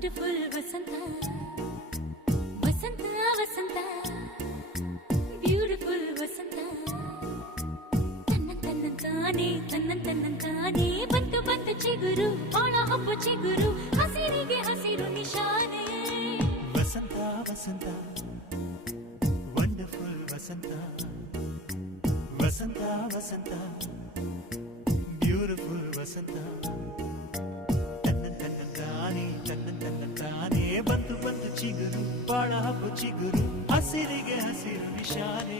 wonderful ವಸಂತ ವಸಂತ ವಸಂತ beautiful ವಸಂತ ತನ್ನಂತಾನೆ ಬಂತು ಬಂತು ಚಿಗುರು ಒಳ ಹಬ್ಬ ಚಿಗುರು ಹಸಿರಿಗೆ ಹಸಿರು ನಿಶಾನೆ ವಸಂತ ವಸಂತ ವಂಡರ್ಫುಲ್ ವಸಂತ ವಸಂತ ವಸಂತ ಬ್ಯೂಟಿಫುಲ್ ವಸಂತ ತನ್ನಂತಾನೆ ಬಂತು ಬಂತು ಚಿಗುರು ಬಾಳ ಹಬ್ಬ ಚಿಗುರು ಹಸಿರಿಗೆ ಹಸಿರು ನಿಶಾನೆ